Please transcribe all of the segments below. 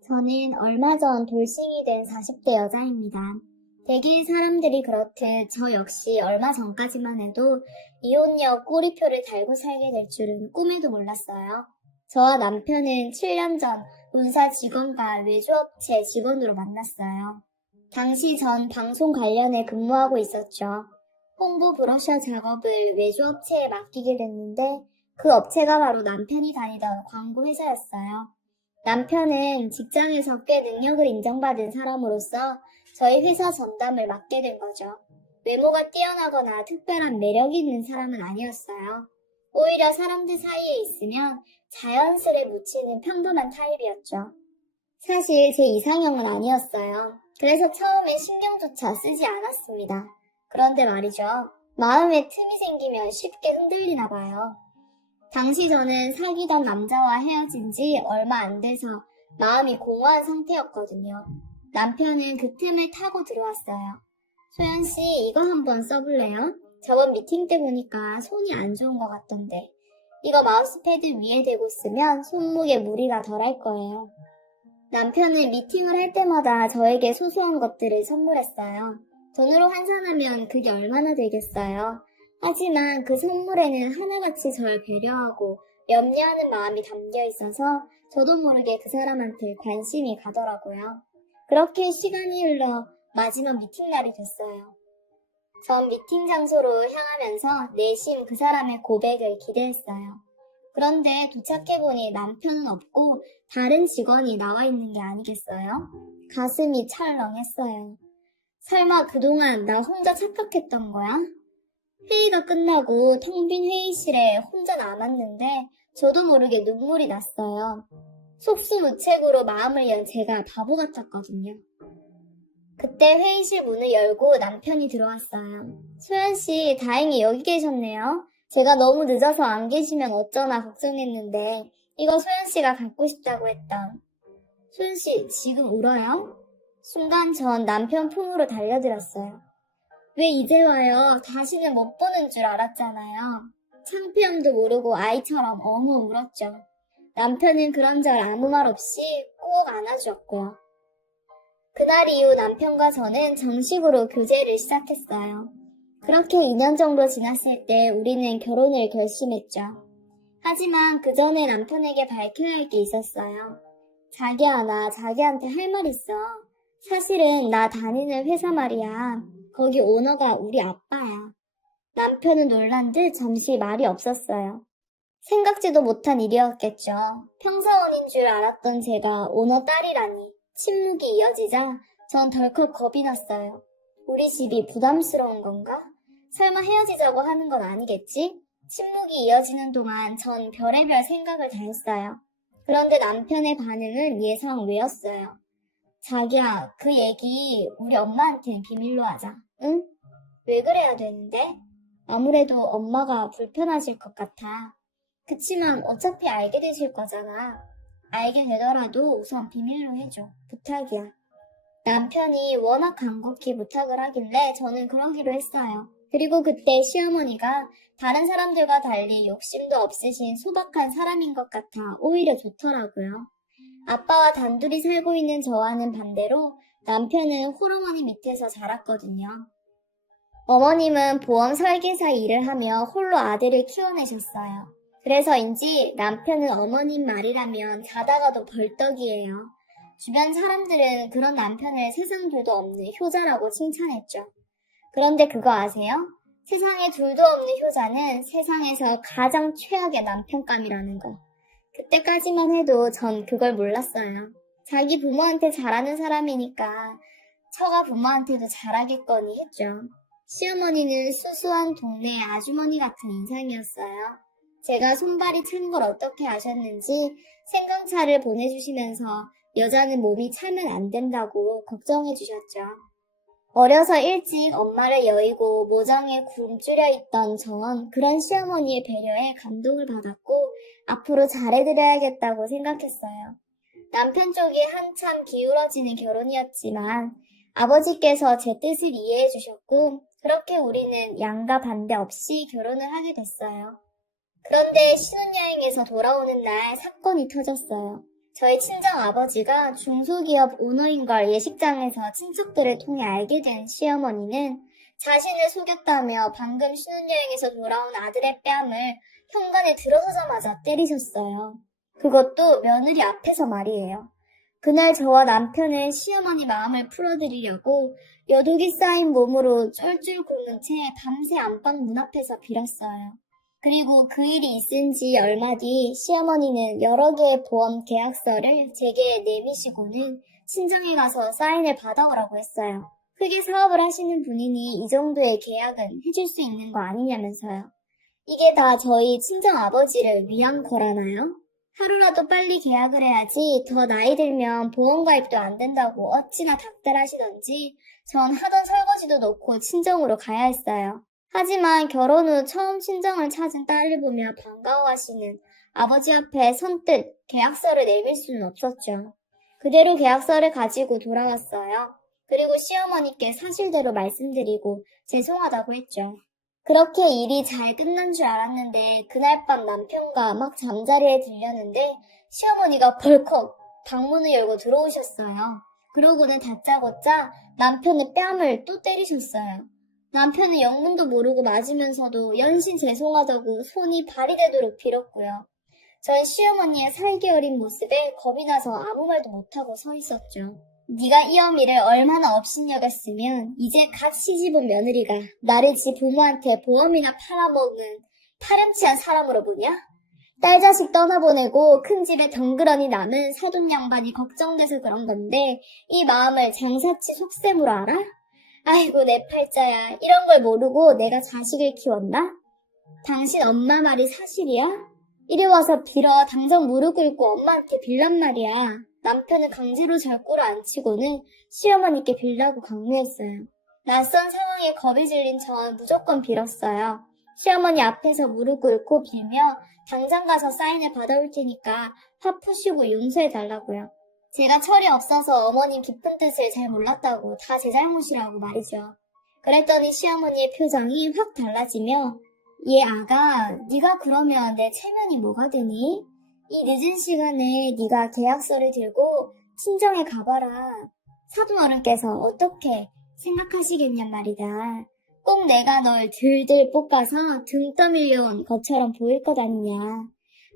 저는 얼마 전 돌싱이 된 40대 여자입니다. 대개의 사람들이 그렇듯 저 역시 얼마 전까지만 해도 이혼녀 꼬리표를 달고 살게 될 줄은 꿈에도 몰랐어요. 저와 남편은 7년 전 본사 직원과 외주업체 직원으로 만났어요. 당시 전 방송 관련에 근무하고 있었죠. 홍보 브로셔 작업을 외주업체에 맡기게 됐는데 그 업체가 바로 남편이 다니던 광고 회사였어요. 남편은 직장에서 꽤 능력을 인정받은 사람으로서 저희 회사 전담을 맡게 된 거죠. 외모가 뛰어나거나 특별한 매력이 있는 사람은 아니었어요. 오히려 사람들 사이에 있으면 자연스레 묻히는 평범한 타입이었죠. 사실 제 이상형은 아니었어요. 그래서 처음에 신경조차 쓰지 않았습니다. 그런데 말이죠. 마음에 틈이 생기면 쉽게 흔들리나 봐요. 당시 저는 사귀던 남자와 헤어진 지 얼마 안 돼서 마음이 공허한 상태였거든요. 남편은 그 틈을 타고 들어왔어요. 소연씨, 이거 한번 써볼래요? 저번 미팅 때 보니까 손이 안 좋은 것 같던데. 이거 마우스패드 위에 대고 쓰면 손목에 무리가 덜할 거예요. 남편은 미팅을 할 때마다 저에게 소소한 것들을 선물했어요. 돈으로 환산하면 그게 얼마나 되겠어요? 하지만 그 선물에는 하나같이 저를 배려하고 염려하는 마음이 담겨 있어서 저도 모르게 그 사람한테 관심이 가더라고요. 그렇게 시간이 흘러 마지막 미팅 날이 됐어요. 전 미팅 장소로 향하면서 내심 그 사람의 고백을 기대했어요. 그런데 도착해보니 남편은 없고 다른 직원이 나와 있는 게 아니겠어요? 가슴이 철렁했어요. 설마 그동안 나 혼자 착각했던 거야? 회의가 끝나고 텅 빈 회의실에 혼자 남았는데 저도 모르게 눈물이 났어요. 속수무책으로 마음을 연 제가 바보 같았거든요. 그때 회의실 문을 열고 남편이 들어왔어요. 소연씨, 다행히 여기 계셨네요. 제가 너무 늦어서 안 계시면 어쩌나 걱정했는데 이거 소연씨가 갖고 싶다고 했던. 소연씨, 지금 울어요? 순간 전 남편 품으로 달려들었어요. 왜 이제 와요? 다시는 못 보는 줄 알았잖아요. 창피함도 모르고 아이처럼 엉엉 울었죠. 남편은 그런저런 아무 말 없이 꼭 안아주었고요. 그날 이후 남편과 저는 정식으로 교제를 시작했어요. 그렇게 2년 정도 지났을 때 우리는 결혼을 결심했죠. 하지만 그 전에 남편에게 밝혀야 할 게 있었어요. 자기야, 나 자기한테 할 말 있어. 사실은 나 다니는 회사 말이야. 거기 오너가 우리 아빠야. 남편은 놀란 듯 잠시 말이 없었어요. 생각지도 못한 일이었겠죠. 평사원인 줄 알았던 제가 오너 딸이라니. 침묵이 이어지자 전 덜컥 겁이 났어요. 우리 집이 부담스러운 건가? 설마 헤어지자고 하는 건 아니겠지? 침묵이 이어지는 동안 전 별의별 생각을 다 했어요. 그런데 남편의 반응은 예상 외였어요. 자기야, 그 얘기 우리 엄마한테는 비밀로 하자. 응? 왜 그래야 되는데? 아무래도 엄마가 불편하실 것 같아. 그치만 어차피 알게 되실 거잖아. 알게 되더라도 우선 비밀로 해줘. 부탁이야. 남편이 워낙 간곡히 부탁을 하길래 저는 그러기로 했어요. 그리고 그때 시어머니가 다른 사람들과 달리 욕심도 없으신 소박한 사람인 것 같아 오히려 좋더라고요. 아빠와 단둘이 살고 있는 저와는 반대로 남편은 홀어머니 밑에서 자랐거든요. 어머님은 보험 설계사 일을 하며 홀로 아들을 키워내셨어요. 그래서인지 남편은 어머님 말이라면 자다가도 벌떡이에요. 주변 사람들은 그런 남편을 세상 둘도 없는 효자라고 칭찬했죠. 그런데 그거 아세요? 세상에 둘도 없는 효자는 세상에서 가장 최악의 남편감이라는 거. 그때까지만 해도 전 그걸 몰랐어요. 자기 부모한테 잘하는 사람이니까 처가 부모한테도 잘하겠거니 했죠. 시어머니는 수수한 동네 아주머니 같은 인상이었어요. 제가 손발이 찬 걸 어떻게 아셨는지 생강차를 보내주시면서 여자는 몸이 차면 안 된다고 걱정해 주셨죠. 어려서 일찍 엄마를 여의고 모정에 굶주려 있던 전 그런 시어머니의 배려에 감동을 받았고 앞으로 잘해드려야겠다고 생각했어요. 남편 쪽이 한참 기울어지는 결혼이었지만 아버지께서 제 뜻을 이해해 주셨고 그렇게 우리는 양가 반대 없이 결혼을 하게 됐어요. 그런데 신혼여행에서 돌아오는 날 사건이 터졌어요. 저희 친정 아버지가 중소기업 오너인 걸 예식장에서 친척들을 통해 알게 된 시어머니는 자신을 속였다며 방금 신혼여행에서 돌아온 아들의 뺨을 현관에 들어서자마자 때리셨어요. 그것도 며느리 앞에서 말이에요. 그날 저와 남편은 시어머니 마음을 풀어드리려고 여독이 쌓인 몸으로 쫄쫄 굶은 채 밤새 안방 문 앞에서 빌었어요. 그리고 그 일이 있은 지 얼마 뒤 시어머니는 여러 개의 보험 계약서를 제게 내미시고는 친정에 가서 사인을 받아오라고 했어요. 크게 사업을 하시는 분이니 이 정도의 계약은 해줄 수 있는 거 아니냐면서요. 이게 다 저희 친정 아버지를 위한 거라나요? 하루라도 빨리 계약을 해야지 더 나이 들면 보험가입도 안 된다고 어찌나 닥달하시던지 전 하던 설거지도 놓고 친정으로 가야 했어요. 하지만 결혼 후 처음 친정을 찾은 딸을 보며 반가워하시는 아버지 앞에 선뜻 계약서를 내밀 수는 없었죠. 그대로 계약서를 가지고 돌아왔어요. 그리고 시어머니께 사실대로 말씀드리고 죄송하다고 했죠. 그렇게 일이 잘 끝난 줄 알았는데 그날 밤 남편과 막 잠자리에 들렸는데 시어머니가 벌컥 방문을 열고 들어오셨어요. 그러고는 다짜고짜 남편의 뺨을 또 때리셨어요. 남편은 영문도 모르고 맞으면서도 연신 죄송하다고 손이 발이 되도록 빌었고요. 전 시어머니의 살기 어린 모습에 겁이 나서 아무 말도 못하고 서 있었죠. 네가 이 어미를 얼마나 업신여겼으면 이제 갓 시집온 며느리가 나를 지 부모한테 보험이나 팔아먹은 파렴치한 사람으로 보냐? 딸 자식 떠나보내고 큰 집에 덩그러니 남은 사돈 양반이 걱정돼서 그런 건데 이 마음을 장사치 속셈으로 알아? 아이고 내 팔자야, 이런 걸 모르고 내가 자식을 키웠나? 당신 엄마 말이 사실이야? 이리 와서 빌어 당장 무릎 꿇고 엄마한테 빌란 말이야. 남편은 강제로 절 꿇어앉히고는 시어머니께 빌라고 강요했어요. 낯선 상황에 겁이 질린 전 무조건 빌었어요. 시어머니 앞에서 무릎 꿇고 빌며 당장 가서 사인을 받아올 테니까 화 푸시고 용서해달라고요. 제가 철이 없어서 어머님 깊은 뜻을 잘 몰랐다고 다 제 잘못이라고 말이죠. 그랬더니 시어머니의 표정이 확 달라지며 얘 아가, 네가 그러면 내 체면이 뭐가 되니? 이 늦은 시간에 네가 계약서를 들고 친정에 가봐라. 사돈 어른께서 어떻게 생각하시겠냔 말이다. 꼭 내가 널 들들 볶아서 등 떠밀려온 것처럼 보일 것 아니냐.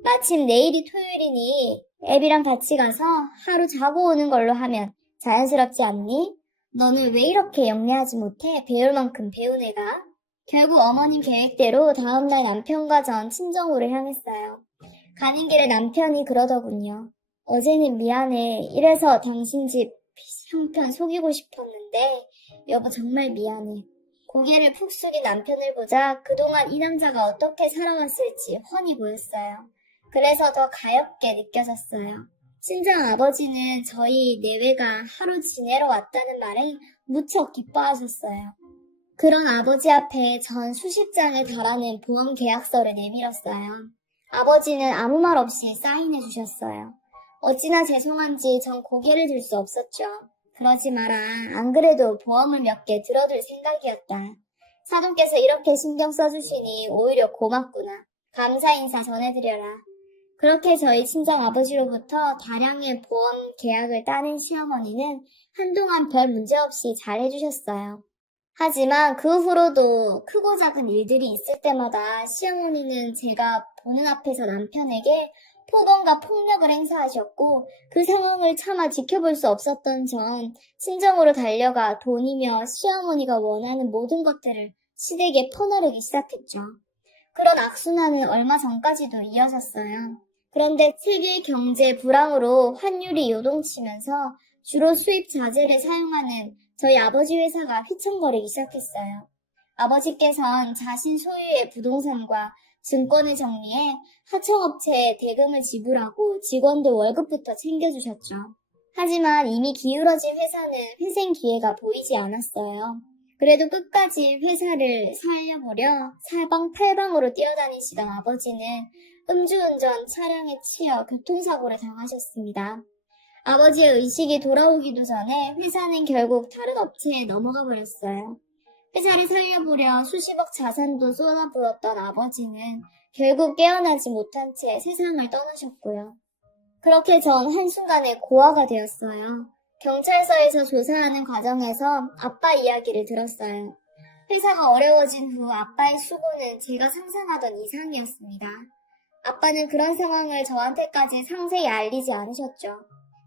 마침 내일이 토요일이니 애비랑 같이 가서 하루 자고 오는 걸로 하면 자연스럽지 않니? 너는 왜 이렇게 영리하지 못해? 배울 만큼 배운 애가? 결국 어머님 계획대로 다음날 남편과 전 친정으로 향했어요. 가는 길에 남편이 그러더군요. 어제는 미안해. 이래서 당신 집 형편 속이고 싶었는데 여보 정말 미안해. 고개를 푹 숙인 남편을 보자 그동안 이 남자가 어떻게 살아왔을지 훤히 보였어요. 그래서 더 가엽게 느껴졌어요. 친정 아버지는 저희 내외가 하루 지내러 왔다는 말에 무척 기뻐하셨어요. 그런 아버지 앞에 전 수십 장에 달하는 보험 계약서를 내밀었어요. 아버지는 아무 말 없이 사인해 주셨어요. 어찌나 죄송한지 전 고개를 들 수 없었죠. 그러지 마라. 안 그래도 보험을 몇 개 들어둘 생각이었다. 사돈께서 이렇게 신경 써주시니 오히려 고맙구나. 감사 인사 전해드려라. 그렇게 저희 친정 아버지로부터 다량의 보험 계약을 따낸 시어머니는 한동안 별 문제 없이 잘 해주셨어요. 하지만 그 후로도 크고 작은 일들이 있을 때마다 시어머니는 제가 보는 앞에서 남편에게 폭언과 폭력을 행사하셨고 그 상황을 차마 지켜볼 수 없었던 전 친정으로 달려가 돈이며 시어머니가 원하는 모든 것들을 시댁에 퍼나르기 시작했죠. 그런 악순환은 얼마 전까지도 이어졌어요. 그런데 세계 경제 불황으로 환율이 요동치면서 주로 수입 자재를 사용하는 저희 아버지 회사가 휘청거리기 시작했어요. 아버지께선 자신 소유의 부동산과 증권을 정리해 하청업체에 대금을 지불하고 직원들 월급부터 챙겨주셨죠. 하지만 이미 기울어진 회사는 회생 기회가 보이지 않았어요. 그래도 끝까지 회사를 살려보려 사방팔방으로 뛰어다니시던 아버지는 음주운전 차량에 치여 교통사고를 당하셨습니다. 아버지의 의식이 돌아오기도 전에 회사는 결국 다른 업체에 넘어가 버렸어요. 회사를 살려보려 수십억 자산도 쏟아부었던 아버지는 결국 깨어나지 못한 채 세상을 떠나셨고요. 그렇게 전 한순간에 고아가 되었어요. 경찰서에서 조사하는 과정에서 아빠 이야기를 들었어요. 회사가 어려워진 후 아빠의 수고는 제가 상상하던 이상이었습니다. 아빠는 그런 상황을 저한테까지 상세히 알리지 않으셨죠.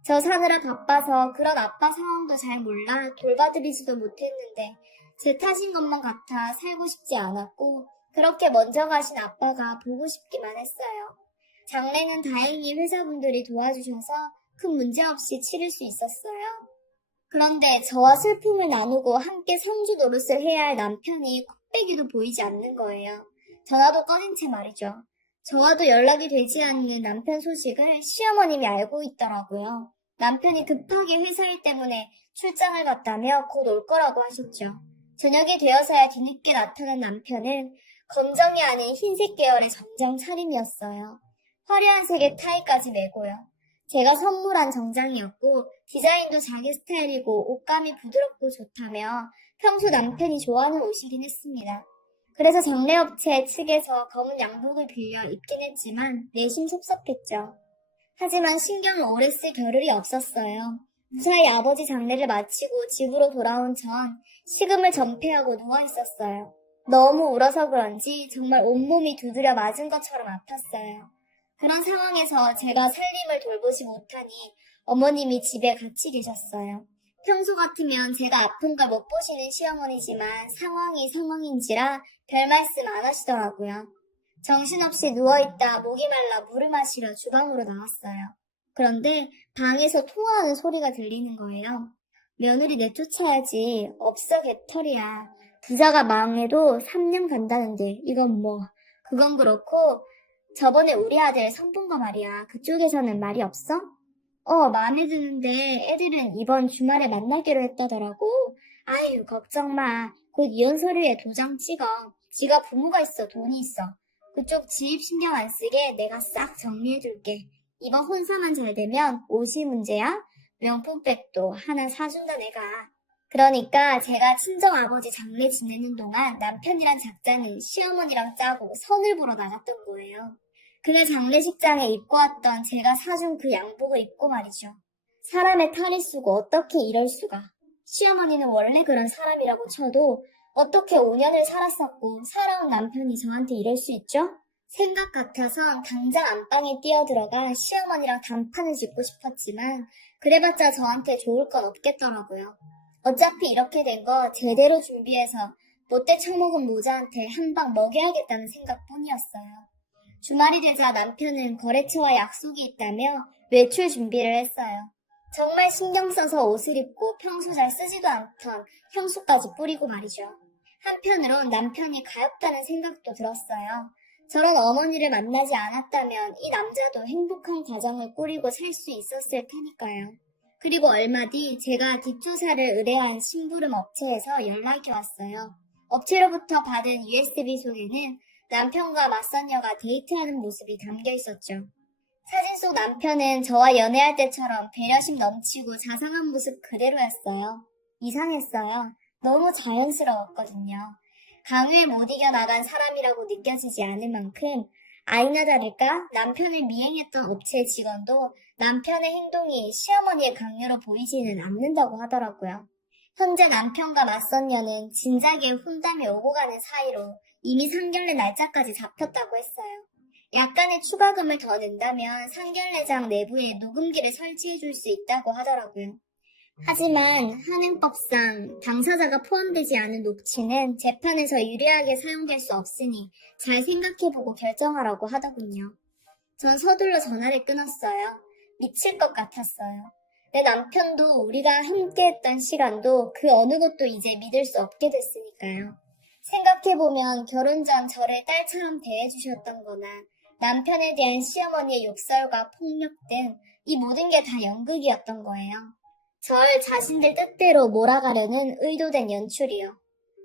저 사느라 바빠서 그런 아빠 상황도 잘 몰라 돌봐드리지도 못했는데 제 탓인 것만 같아 살고 싶지 않았고 그렇게 먼저 가신 아빠가 보고 싶기만 했어요. 장례는 다행히 회사분들이 도와주셔서 큰 문제 없이 치를 수 있었어요. 그런데 저와 슬픔을 나누고 함께 성주 노릇을 해야 할 남편이 콧배기도 보이지 않는 거예요. 전화도 꺼진 채 말이죠. 저와도 연락이 되지 않는 남편 소식을 시어머님이 알고 있더라고요. 남편이 급하게 회사 일 때문에 출장을 갔다며 곧 올 거라고 하셨죠. 저녁이 되어서야 뒤늦게 나타난 남편은 검정이 아닌 흰색 계열의 정장 차림이었어요. 화려한 색의 타이까지 메고요. 제가 선물한 정장이었고 디자인도 자기 스타일이고 옷감이 부드럽고 좋다며 평소 남편이 좋아하는 옷이긴 했습니다. 그래서 장례업체 측에서 검은 양복을 빌려 입긴 했지만 내심 섭섭했죠. 하지만 신경을 오래 쓸 겨를이 없었어요. 무사히 아버지 장례를 마치고 집으로 돌아온 전 식음을 전폐하고 누워있었어요. 너무 울어서 그런지 정말 온몸이 두드려 맞은 것처럼 아팠어요. 그런 상황에서 제가 살림을 돌보지 못하니 어머님이 집에 같이 계셨어요. 평소 같으면 제가 아픈 걸 못 보시는 시어머니지만 상황이 상황인지라 별 말씀 안 하시더라고요. 정신없이 누워있다 목이 말라 물을 마시러 주방으로 나왔어요. 그런데 방에서 통화하는 소리가 들리는 거예요. 며느리 내쫓아야지. 없어 개털이야. 부자가 망해도 3년 간다는데 이건 뭐. 그건 그렇고 저번에 우리 아들 선본 거 말이야. 그쪽에서는 말이 없어? 마음에 드는데 애들은 이번 주말에 만나기로 했다더라고. 아유, 걱정 마. 곧 이혼 서류에 도장 찍어. 지가 부모가 있어, 돈이 있어. 그쪽 집 신경 안 쓰게 내가 싹 정리해줄게. 이번 혼사만 잘 되면 옷이 문제야? 명품백도 하나 사준다 내가. 그러니까 제가 친정아버지 장례 지내는 동안 남편이란 작자는 시어머니랑 짜고 선을 보러 나갔던 거예요. 그날 장례식장에 입고 왔던 제가 사준 그 양복을 입고 말이죠. 사람의 탈을 쓰고 어떻게 이럴 수가. 시어머니는 원래 그런 사람이라고 쳐도 어떻게 5년을 살았었고 살아온 남편이 저한테 이럴 수 있죠? 생각 같아선 당장 안방에 뛰어들어가 시어머니랑 단판을 짓고 싶었지만 그래봤자 저한테 좋을 건 없겠더라고요. 어차피 이렇게 된 거 제대로 준비해서 못돼 처먹은 모자한테 한 방 먹여야겠다는 생각뿐이었어요. 주말이 되자 남편은 거래처와 약속이 있다며 외출 준비를 했어요. 정말 신경 써서 옷을 입고 평소 잘 쓰지도 않던 향수까지 뿌리고 말이죠. 한편으론 남편이 가엾다는 생각도 들었어요. 저런 어머니를 만나지 않았다면 이 남자도 행복한 가정을 꾸리고 살 수 있었을 테니까요. 그리고 얼마 뒤 제가 뒷조사를 의뢰한 심부름 업체에서 연락이 왔어요. 업체로부터 받은 USB 속에는 남편과 맞선녀가 데이트하는 모습이 담겨 있었죠. 사진 속 남편은 저와 연애할 때처럼 배려심 넘치고 자상한 모습 그대로였어요. 이상했어요. 너무 자연스러웠거든요. 강을 못 이겨나간 사람이라고 느껴지지 않을 만큼 아니나 다를까 남편을 미행했던 업체 직원도 남편의 행동이 시어머니의 강요로 보이지는 않는다고 하더라고요. 현재 남편과 맞선녀는 진작에 혼담이 오고 가는 사이로 이미 상견례 날짜까지 잡혔다고 했어요. 약간의 추가금을 더 낸다면 상견례장 내부에 녹음기를 설치해줄 수 있다고 하더라고요. 하지만 한행법상 당사자가 포함되지 않은 녹취는 재판에서 유리하게 사용될 수 없으니 잘 생각해보고 결정하라고 하더군요. 전 서둘러 전화를 끊었어요. 미칠 것 같았어요. 내 남편도 우리가 함께했던 시간도 그 어느 것도 이제 믿을 수 없게 됐으니까요. 생각해보면 결혼 전 저를 딸처럼 대해주셨던 거나 남편에 대한 시어머니의 욕설과 폭력 등 이 모든 게 다 연극이었던 거예요. 절 자신들 뜻대로 몰아가려는 의도된 연출이요.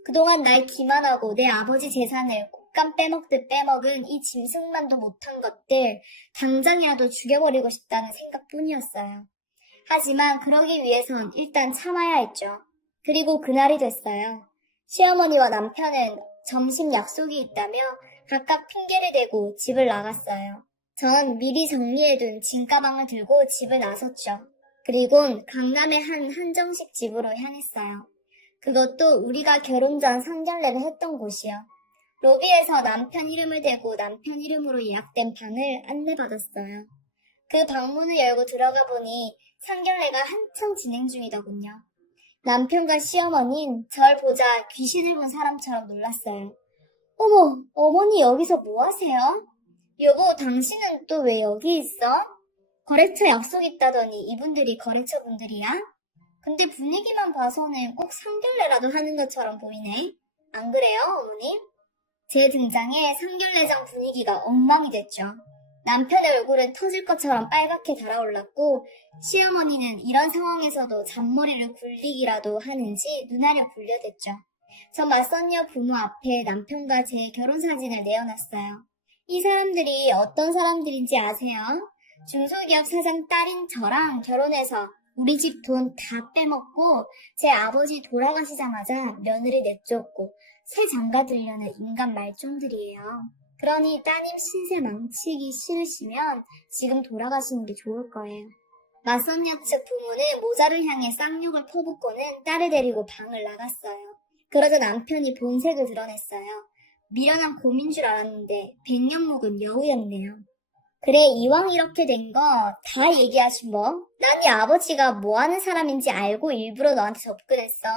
그동안 날 기만하고 내 아버지 재산을 곶감 빼먹듯 빼먹은 이 짐승만도 못한 것들 당장이라도 죽여버리고 싶다는 생각뿐이었어요. 하지만 그러기 위해선 일단 참아야 했죠. 그리고 그날이 됐어요. 시어머니와 남편은 점심 약속이 있다며 각각 핑계를 대고 집을 나갔어요. 전 미리 정리해둔 짐가방을 들고 집을 나섰죠. 그리곤 강남의 한 한정식 집으로 향했어요. 그것도 우리가 결혼 전 상견례를 했던 곳이요. 로비에서 남편 이름을 대고 남편 이름으로 예약된 방을 안내받았어요. 그 방문을 열고 들어가 보니 상견례가 한창 진행 중이더군요. 남편과 시어머니는 절 보자 귀신을 본 사람처럼 놀랐어요. 어머, 어머니 여기서 뭐 하세요? 여보, 당신은 또 왜 여기 있어? 거래처 약속 있다더니 이분들이 거래처 분들이야? 근데 분위기만 봐서는 꼭 상견례라도 하는 것처럼 보이네. 안 그래요, 어머님? 제 등장에 상견례장 분위기가 엉망이 됐죠. 남편의 얼굴은 터질 것처럼 빨갛게 달아올랐고 시어머니는 이런 상황에서도 잔머리를 굴리기라도 하는지 눈알을 굴려댔죠. 저 맞선녀 부모 앞에 남편과 제 결혼사진을 내어놨어요. 이 사람들이 어떤 사람들인지 아세요? 중소기업 사장 딸인 저랑 결혼해서 우리 집 돈 다 빼먹고 제 아버지 돌아가시자마자 며느리 내쫓고 새 장가 들려는 인간 말종들이에요. 그러니 따님 신세 망치기 싫으시면 지금 돌아가시는 게 좋을 거예요. 맞선녀 측 부모는 모자를 향해 쌍욕을 퍼붓고는 딸을 데리고 방을 나갔어요. 그러자 남편이 본색을 드러냈어요. 미련한 곰인 줄 알았는데 백년 묵은 여우였네요. 그래, 이왕 이렇게 된 거 다 얘기하지 뭐. 난 네 아버지가 뭐 하는 사람인지 알고 일부러 너한테 접근했어.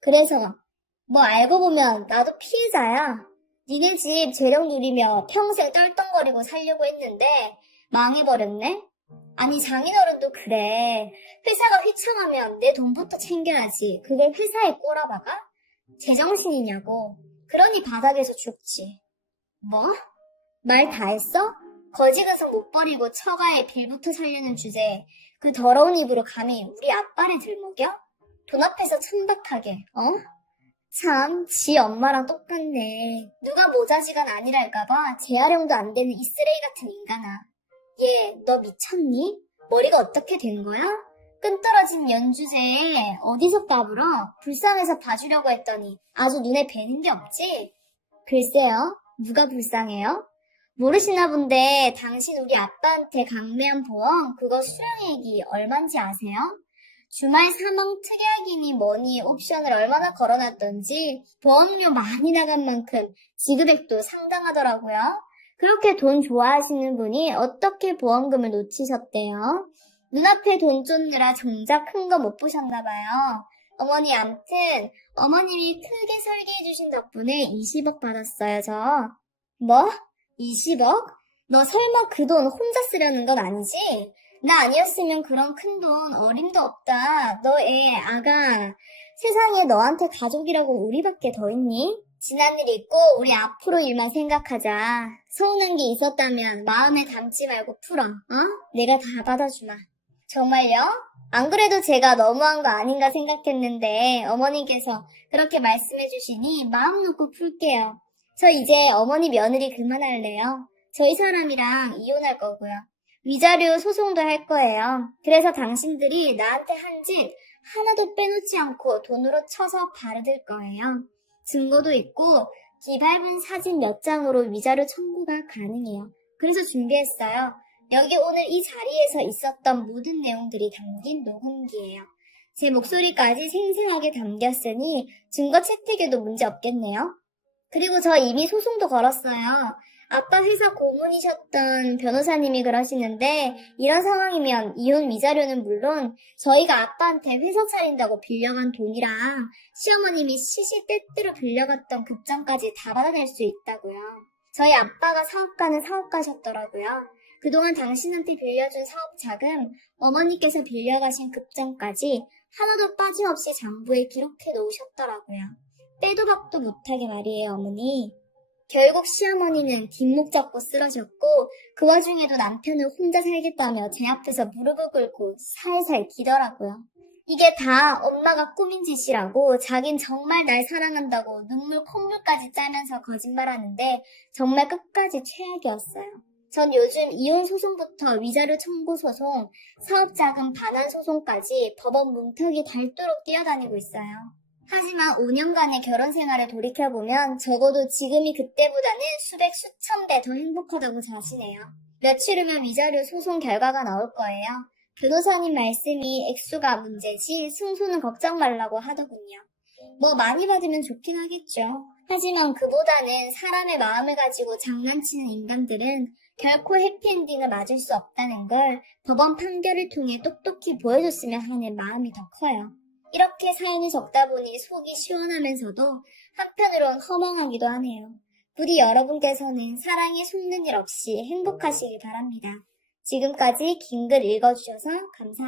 그래서 뭐 알고 보면 나도 피해자야. 니네 집 재력 누리며 평생 떨떡거리고 살려고 했는데 망해버렸네? 아니 장인어른도 그래. 회사가 휘청하면 내 돈부터 챙겨야지. 그걸 회사에 꼬라박아? 제정신이냐고. 그러니 바닥에서 죽지. 뭐? 말 다 했어? 거지가서 못 버리고 처가에 빌부터 살려는 주제에 그 더러운 입으로 감히 우리 아빠를 들먹여? 돈 앞에서 천박하게, 어? 참, 지 엄마랑 똑같네. 누가 모자지간 아니랄까봐 재활용도 안 되는 이 쓰레기 같은 인간아. 얘, 너 미쳤니? 머리가 어떻게 된 거야? 끈떨어진 연주제에 어디서 까불어? 불쌍해서 봐주려고 했더니 아주 눈에 뵈는 게 없지? 글쎄요, 누가 불쌍해요? 모르시나 본데 당신 우리 아빠한테 강매한 보험 그거 수령액이 얼만지 아세요? 주말 사망 특약이니 뭐니 옵션을 얼마나 걸어놨던지 보험료 많이 나간 만큼 지급액도 상당하더라고요. 그렇게 돈 좋아하시는 분이 어떻게 보험금을 놓치셨대요? 눈앞에 돈 쫓느라 정작 큰 거 못 보셨나봐요. 어머니 암튼 어머님이 크게 설계해주신 덕분에 20억 받았어요 저. 뭐? 20억? 너 설마 그 돈 혼자 쓰려는 건 아니지? 나 아니었으면 그런 큰 돈 어림도 없다. 너 애 아가 세상에 너한테 가족이라고 우리밖에 더 있니? 지난 일 있고 우리 앞으로 일만 생각하자. 서운한 게 있었다면 마음에 담지 말고 풀어. 어? 내가 다 받아주마. 정말요? 안 그래도 제가 너무한 거 아닌가 생각했는데 어머니께서 그렇게 말씀해 주시니 마음 놓고 풀게요. 저 이제 어머니 며느리 그만할래요. 저희 사람이랑 이혼할 거고요. 위자료 소송도 할 거예요. 그래서 당신들이 나한테 한 짓 하나도 빼놓지 않고 돈으로 쳐서 받을 거예요. 증거도 있고 기발분 사진 몇 장으로 위자료 청구가 가능해요. 그래서 준비했어요. 여기 오늘 이 자리에서 있었던 모든 내용들이 담긴 녹음기예요. 제 목소리까지 생생하게 담겼으니 증거 채택에도 문제 없겠네요. 그리고 저 이미 소송도 걸었어요. 아빠 회사 고문이셨던 변호사님이 그러시는데 이런 상황이면 이혼 위자료는 물론 저희가 아빠한테 회사 차린다고 빌려간 돈이랑 시어머님이 시시때때로 빌려갔던 급장까지 다 받아낼 수 있다고요. 저희 아빠가 사업가는 사업가셨더라고요. 그동안 당신한테 빌려준 사업 자금, 어머니께서 빌려가신 급장까지 하나도 빠짐없이 장부에 기록해 놓으셨더라고요. 빼도 박도 못하게 말이에요, 어머니. 결국 시어머니는 뒷목 잡고 쓰러졌고 그 와중에도 남편을 혼자 살겠다며 제 앞에서 무릎을 꿇고 살살 기더라고요. 이게 다 엄마가 꾸민 짓이라고 자긴 정말 날 사랑한다고 눈물 콧물까지 짜면서 거짓말하는데 정말 끝까지 최악이었어요. 전 요즘 이혼 소송부터 위자료 청구 소송, 사업자금 반환 소송까지 법원 문턱이 닳도록 뛰어다니고 있어요. 하지만 5년간의 결혼 생활을 돌이켜보면 적어도 지금이 그때보다는 수백 수천 배 더 행복하다고 자신해요. 며칠 후면 위자료 소송 결과가 나올 거예요. 변호사님 말씀이 액수가 문제지 승소는 걱정 말라고 하더군요. 뭐 많이 받으면 좋긴 하겠죠. 하지만 그보다는 사람의 마음을 가지고 장난치는 인간들은 결코 해피엔딩을 맞을 수 없다는 걸 법원 판결을 통해 똑똑히 보여줬으면 하는 마음이 더 커요. 이렇게 사연이 적다 보니 속이 시원하면서도 한편으론 허망하기도 하네요. 부디 여러분께서는 사랑에 속는 일 없이 행복하시길 바랍니다. 지금까지 긴 글 읽어주셔서 감사합니다.